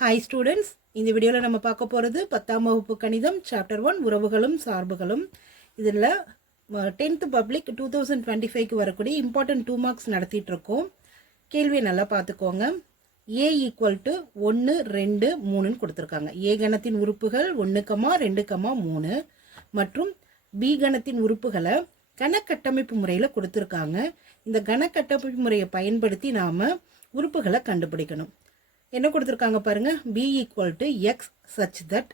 Hi students, இந்த வீடியோவில் நம்ம பார்க்க போகிறது 10ஆம் வகுப்பு கணிதம் சாப்டர் 1 உறவுகளும் சார்புகளும். இதில் 10th பப்ளிக் 2025க்கு வரக்கூடிய இம்பார்ட்டன்ட் 2 மார்க்ஸ் நடத்திட்டு இருக்கோம். கேள்வியை நல்லா பார்த்துக்கோங்க. A = 1, 2, 3ன்னு கொடுத்துருக்காங்க. ஏ கணத்தின் உறுப்புகள் 1, 2, 3 மற்றும் பி கணத்தின் உறுப்புகளை கணக்கட்டமைப்பு முறையில் கொடுத்துருக்காங்க. இந்த கணக்கட்டமைப்பு முறையை பயன்படுத்தி நாம் உறுப்புகளை கண்டுபிடிக்கணும். என்ன கொடுத்துருக்காங்க பாருங்க. b = x such that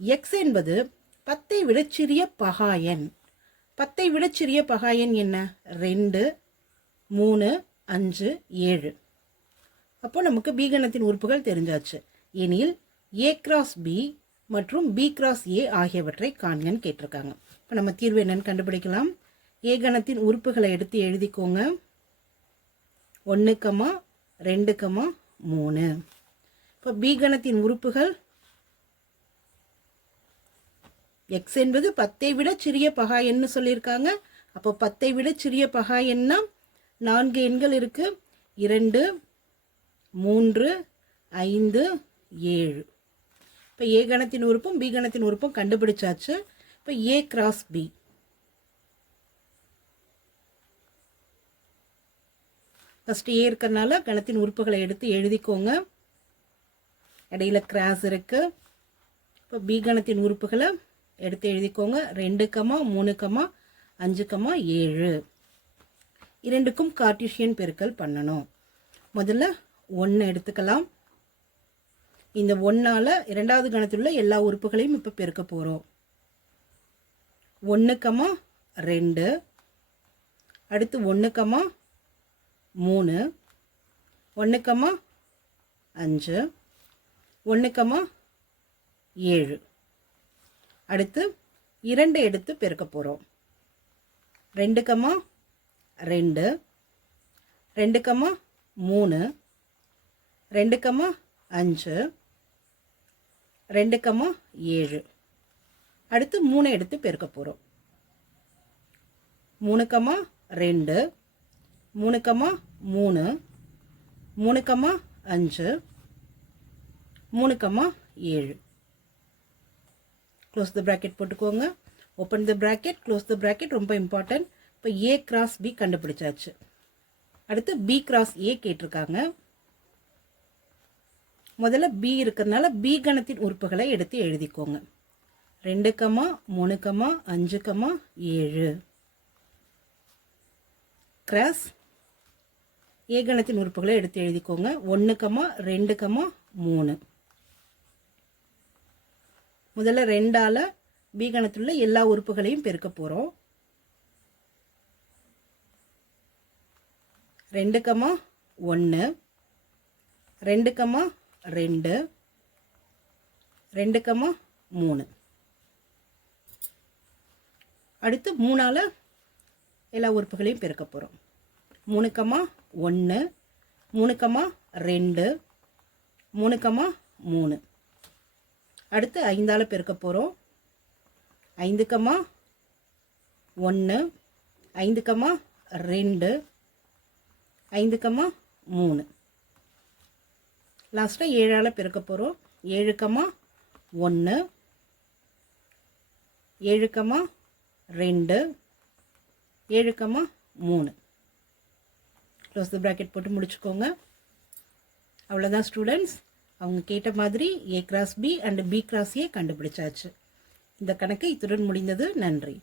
x என்பது 10ஐ விட சிறிய பகா எண். 10ஐ விட சிறிய பகா எண் என்ன? 2, 3, 5, 7. அப்போ நமக்கு b கணத்தின் உறுப்புகள் தெரிஞ்சாச்சு. எனில் a × b மற்றும் b × a ஆகியவற்றை காண்கன்னு கேட்டிருக்காங்க. இப்போ நம்ம தீர்வு என்னன்னு கண்டுபிடிக்கலாம். a கணத்தின் உறுப்புகளை எடுத்து எழுதிக்கோங்க. 1, 2, 3. இப்போ பி கணத்தின் உறுப்புகள் x என்பது 10ஐ விட சிறிய பகா எண்ணு சொல்லியிருக்காங்க. அப்போ 10ஐ விட சிறிய பகா எண்ணா 4 எண்கள் இருக்கு. 2, 3, 5, 7. இப்போ ஏ கணத்தின் உறுப்பும் பி கணத்தின் உறுப்பும் கண்டுபிடிச்சாச்சு. இப்போ a × b. ஃபர்ஸ்ட் ஏ இருக்கிறதுனால கணத்தின் உறுப்புகளை எடுத்து எழுதிக்கோங்க. இடையில கிராஸ் இருக்கு. இப்போ பி கணத்தின் உறுப்புகளை எடுத்து எழுதிக்கோங்க. 2, 3, 5, 7. இரண்டுக்கும் கார்ட்டீசியன் பெருக்கல் பண்ணணும். முதல்ல 1 எடுத்துக்கலாம். இந்த 1ஆல் இரண்டாவது கணத்தில் உள்ள எல்லா உறுப்புகளையும் இப்போ பெருக்க போகிறோம். 1, 2. அடுத்து 1, 3, 1, 5, 1, 7. அடுத்து 2 எடுத்து பெருக்க போகிறோம். 2, 2, 2, 3, 2, 5, 2, 7. அடுத்து 3 எடுத்து பெருக்க போகிறோம். 3, 2, 3, 3, 3, 5, 3, 7. க்ளோஸ் த ப்ராக்கெட் போட்டுக்கோங்க. Open the bracket, close the bracket ரொம்ப இம்பார்ட்டன்ட். இப்போ a × b கண்டுபிடிச்சாச்சு. அடுத்து b × a கேட்டிருக்காங்க. முதல்ல b இருக்கிறதுனால b கணத்தின் உறுப்புகளை எடுத்து எழுதிக்கோங்க. 2, 3, 5, 7. கிராஸ் ஏ கணத்தின் உறுப்புகளை எடுத்து எழுதிக்கோங்க. 1, 2, 3. முதல்ல 2ஆல் பி கணத்தில் உள்ள எல்லா உறுப்புகளையும் பெருக்க போகிறோம். 2, 1, 2, 2, 2, 3. அடுத்து 3ஆல் எல்லா உறுப்புகளையும் பெருக்க போகிறோம். 3, 1, 3, 2, 3, 3. அடுத்து 5ஆல் பெருக்க போகிறோம். 5, 1, 5, 2, 5, 3. லாஸ்ட்டாக 7ஆல் பெருக்க போகிறோம். 7, 1, 7, 2, 7, 3. க்ளோஸ் த ப்ராக்கெட் போட்டு முடிச்சுக்கோங்க. அவ்வளோதான் ஸ்டூடெண்ட்ஸ். அவங்க கேட்ட மாதிரி a × b and b × a கண்டுபிடிச்சாச்சு. இந்த கணக்கு இத்துடன் முடிந்தது. நன்றி.